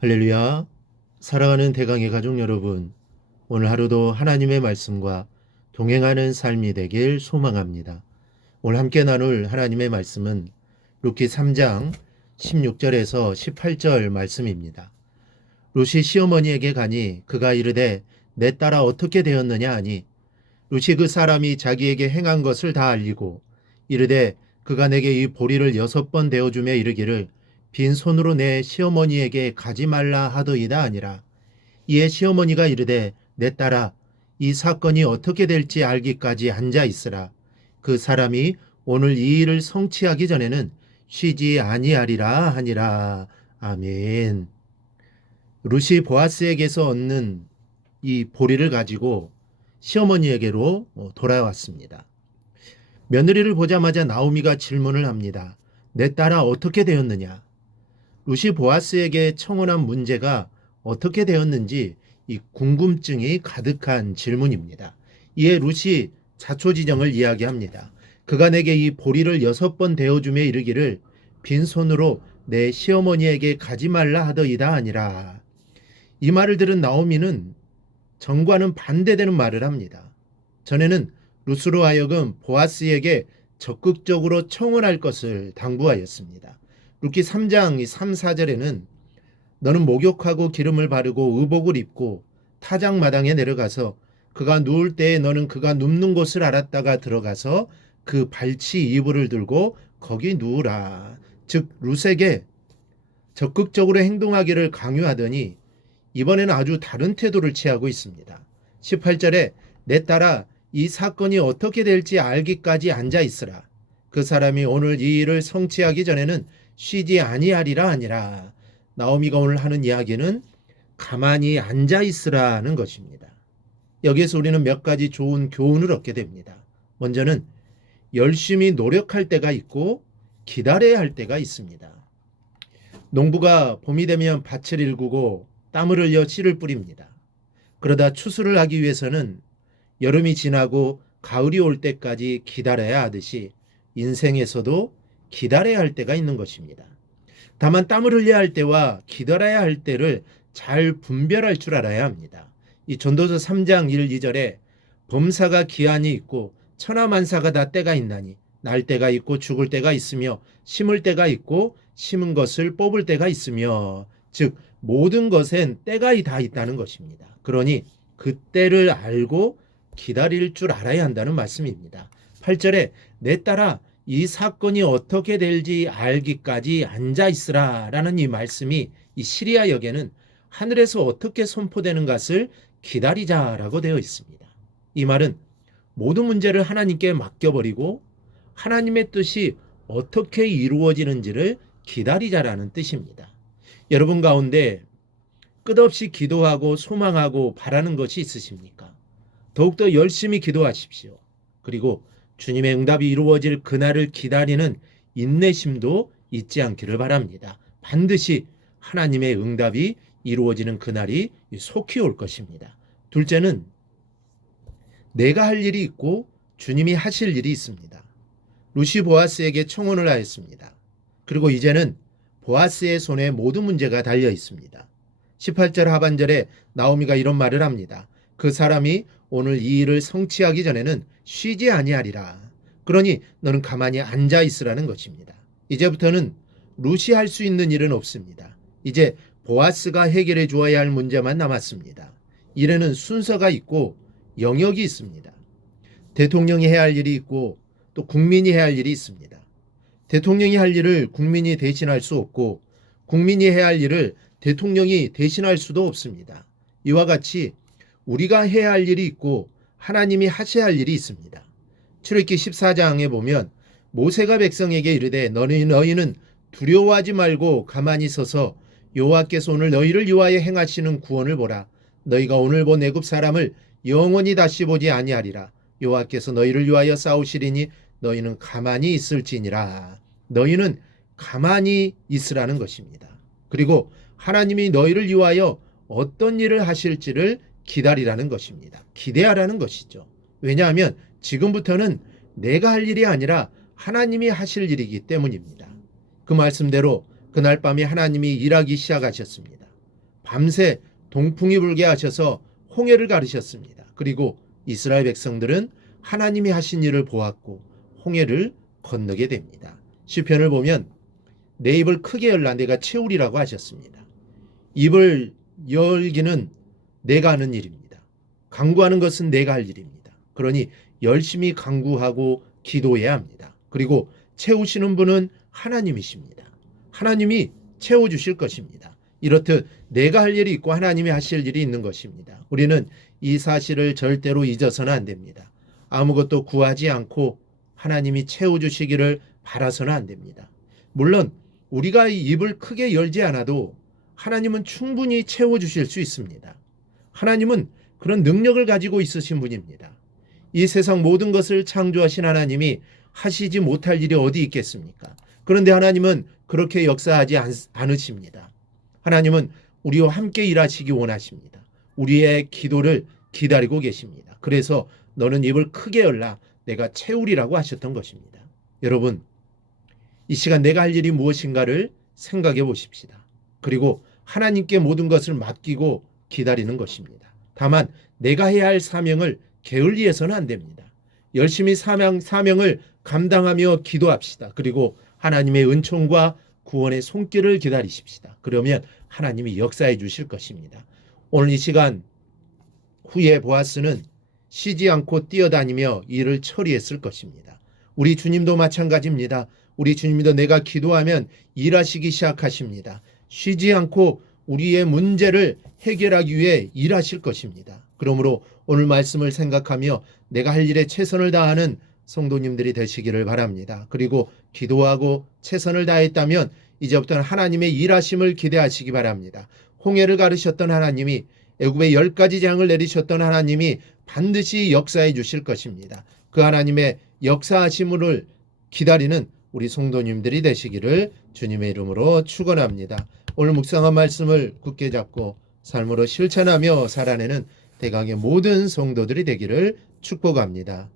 할렐루야. 사랑하는 대강의 가족 여러분, 오늘 하루도 하나님의 말씀과 동행하는 삶이 되길 소망합니다. 오늘 함께 나눌 하나님의 말씀은 룻기 3장 16절에서 18절 말씀입니다. 룻이 시어머니에게 가니 그가 이르되 내 딸아 어떻게 되었느냐 하니 룻이 그 사람이 자기에게 행한 것을 다 알리고 이르되 그가 내게 이 보리를 6번 대어주며 이르기를 빈손으로 내 시어머니에게 가지 말라 하더이다 아니라. 이에 시어머니가 이르되 내 딸아 이 사건이 어떻게 될지 알기까지 앉아 있으라. 그 사람이 오늘 이 일을 성취하기 전에는 쉬지 아니하리라 하니라. 아멘. 룻이 보아스에게서 얻는 이 보리를 가지고 시어머니에게로 돌아왔습니다. 며느리를 보자마자 나오미가 질문을 합니다. 내 딸아 어떻게 되었느냐? 룻이 보아스에게 청혼한 문제가 어떻게 되었는지 이 궁금증이 가득한 질문입니다. 이에 룻이 자초지정을 이야기합니다. 그가 내게 이 보리를 6번 대어주며 이르기를 빈손으로 내 시어머니에게 가지 말라 하더이다 아니라. 이 말을 들은 나오미는 정과는 반대되는 말을 합니다. 전에는 룻으로 하여금 보아스에게 적극적으로 청혼할 것을 당부하였습니다. 룻기 3장 3, 4절에는 너는 목욕하고 기름을 바르고 의복을 입고 타작마당에 내려가서 그가 누울 때에 너는 그가 눕는 곳을 알았다가 들어가서 그 발치 이불을 들고 거기 누우라. 즉 룻에게 적극적으로 행동하기를 강요하더니 이번에는 아주 다른 태도를 취하고 있습니다. 18절에 내 딸아 이 사건이 어떻게 될지 알기까지 앉아 있으라. 그 사람이 오늘 이 일을 성취하기 전에는 쉬지 아니하리라 하니라. 나오미가 오늘 하는 이야기는 가만히 앉아 있으라는 것입니다. 여기에서 우리는 몇 가지 좋은 교훈을 얻게 됩니다. 먼저는 열심히 노력할 때가 있고 기다려야 할 때가 있습니다. 농부가 봄이 되면 밭을 일구고 땀을 흘려 씨를 뿌립니다. 그러다 추수를 하기 위해서는 여름이 지나고 가을이 올 때까지 기다려야 하듯이 인생에서도 기다려야 할 때가 있는 것입니다. 다만 땀을 흘려야 할 때와 기다려야 할 때를 잘 분별할 줄 알아야 합니다. 이 전도서 3장 1, 2절에 범사가 기한이 있고 천하만사가 다 때가 있나니 날 때가 있고 죽을 때가 있으며 심을 때가 있고 심은 것을 뽑을 때가 있으며 즉 모든 것엔 때가 다 있다는 것입니다. 그러니 그 때를 알고 기다릴 줄 알아야 한다는 말씀입니다. 8절에 내 딸아 이 사건이 어떻게 될지 알기까지 앉아 있으라 라는 이 말씀이 이 시리아 역에는 하늘에서 어떻게 선포되는 것을 기다리자라고 되어 있습니다. 이 말은 모든 문제를 하나님께 맡겨버리고 하나님의 뜻이 어떻게 이루어지는지를 기다리자라는 뜻입니다. 여러분 가운데 끝없이 기도하고 소망하고 바라는 것이 있으십니까? 더욱더 열심히 기도하십시오. 그리고 주님의 응답이 이루어질 그날을 기다리는 인내심도 잊지 않기를 바랍니다. 반드시 하나님의 응답이 이루어지는 그날이 속히 올 것입니다. 둘째는 내가 할 일이 있고 주님이 하실 일이 있습니다. 룻이 보아스에게 청혼을 하였습니다. 그리고 이제는 보아스의 손에 모든 문제가 달려 있습니다. 18절 하반절에 나오미가 이런 말을 합니다. 그 사람이 오늘 이 일을 성취하기 전에는 쉬지 아니하리라. 그러니 너는 가만히 앉아 있으라는 것입니다. 이제부터는 룻이 할 수 있는 일은 없습니다. 이제 보아스가 해결해 주어야 할 문제만 남았습니다. 일에는 순서가 있고 영역이 있습니다. 대통령이 해야 할 일이 있고 또 국민이 해야 할 일이 있습니다. 대통령이 할 일을 국민이 대신할 수 없고 국민이 해야 할 일을 대통령이 대신할 수도 없습니다. 이와 같이 우리가 해야 할 일이 있고 하나님이 하셔야 할 일이 있습니다. 출애굽기 14장에 보면 모세가 백성에게 이르되 너희는 두려워하지 말고 가만히 서서 여호와께서 오늘 너희를 위하여 행하시는 구원을 보라. 너희가 오늘 본 애굽 사람을 영원히 다시 보지 아니하리라. 여호와께서 너희를 위하여 싸우시리니 너희는 가만히 있을지니라. 너희는 가만히 있으라는 것입니다. 그리고 하나님이 너희를 위하여 어떤 일을 하실지를 기다리라는 것입니다. 기대하라는 것이죠. 왜냐하면 지금부터는 내가 할 일이 아니라 하나님이 하실 일이기 때문입니다. 그 말씀대로 그날 밤에 하나님이 일하기 시작하셨습니다. 밤새 동풍이 불게 하셔서 홍해를 가르셨습니다. 그리고 이스라엘 백성들은 하나님이 하신 일을 보았고 홍해를 건너게 됩니다. 시편을 보면 내 입을 크게 열라 내가 채우리라고 하셨습니다. 입을 열기는 내가 하는 일입니다. 간구하는 것은 내가 할 일입니다. 그러니 열심히 간구하고 기도해야 합니다. 그리고 채우시는 분은 하나님이십니다. 하나님이 채워주실 것입니다. 이렇듯 내가 할 일이 있고 하나님이 하실 일이 있는 것입니다. 우리는 이 사실을 절대로 잊어서는 안 됩니다. 아무것도 구하지 않고 하나님이 채워주시기를 바라서는 안 됩니다. 물론 우리가 이 입을 크게 열지 않아도 하나님은 충분히 채워주실 수 있습니다. 하나님은 그런 능력을 가지고 있으신 분입니다. 이 세상 모든 것을 창조하신 하나님이 하시지 못할 일이 어디 있겠습니까? 그런데 하나님은 그렇게 역사하지 않으십니다. 하나님은 우리와 함께 일하시기 원하십니다. 우리의 기도를 기다리고 계십니다. 그래서 너는 입을 크게 열라 내가 채우리라고 하셨던 것입니다. 여러분, 이 시간 내가 할 일이 무엇인가를 생각해 보십시다. 그리고 하나님께 모든 것을 맡기고 기다리는 것입니다. 다만 내가 해야 할 사명을 게을리해서는 안 됩니다. 열심히 사명을 감당하며 기도합시다. 그리고 하나님의 은총과 구원의 손길을 기다리십시다. 그러면 하나님이 역사해 주실 것입니다. 오늘 이 시간 후에 보아스는 쉬지 않고 뛰어다니며 일을 처리했을 것입니다. 우리 주님도 마찬가지입니다. 우리 주님도 내가 기도하면 일하시기 시작하십니다. 쉬지 않고 우리의 문제를 해결하기 위해 일하실 것입니다. 그러므로 오늘 말씀을 생각하며 내가 할 일에 최선을 다하는 성도님들이 되시기를 바랍니다. 그리고 기도하고 최선을 다했다면 이제부터는 하나님의 일하심을 기대하시기 바랍니다. 홍해를 가르셨던 하나님이 애굽의 10가지 재앙을 내리셨던 하나님이 반드시 역사해 주실 것입니다. 그 하나님의 역사하심을 기다리는 우리 성도님들이 되시기를 주님의 이름으로 축원합니다. 오늘 묵상한 말씀을 굳게 잡고 삶으로 실천하며 살아내는 대강의 모든 성도들이 되기를 축복합니다.